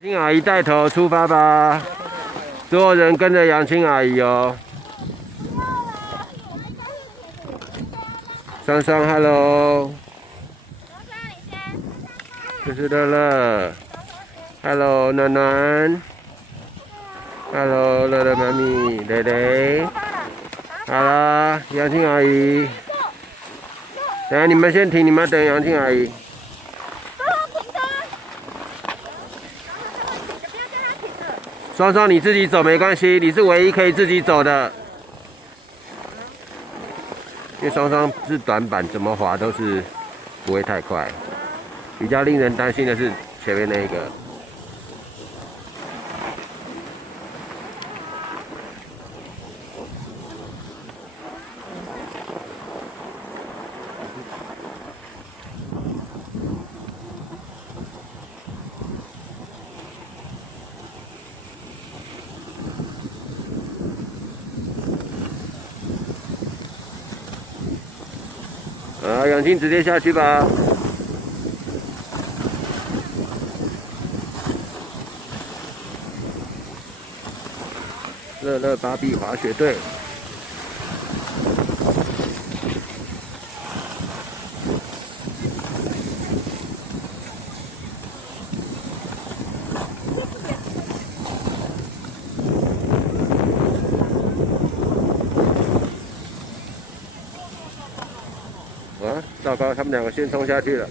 杨青阿姨带头出发吧，所有人跟着杨青阿姨哦。双双 ，hello。这是乐乐 ，hello 暖暖 ，hello 乐乐妈咪，蕾蕾。好啦，杨青阿姨。等下你们先停，你们等杨青阿姨。 双双你自己走没关系，你是唯一可以自己走的。因为双双是短板，怎么滑都是不会太快。比较令人担心的是前面那一个。杨青直接下去吧。乐乐芭比滑雪队。啊，糟糕，他们两个先冲下去了。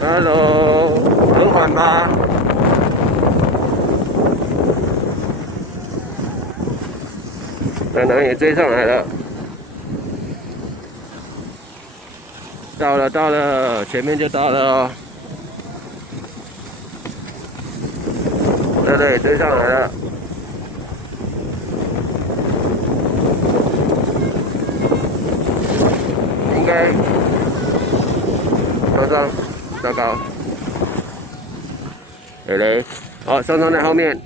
Hello， 很缓吧？暖暖也追上来了。到了，前面就到了哦。 乐乐也追上来了，应该双双，糟糕，蕾蕾，好，双双在后面，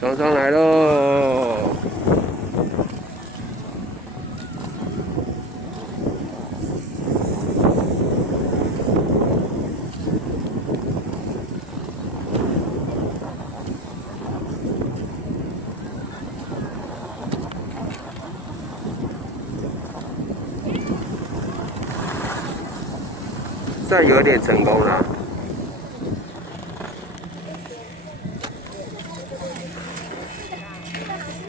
双双来喽。 算有点成功了。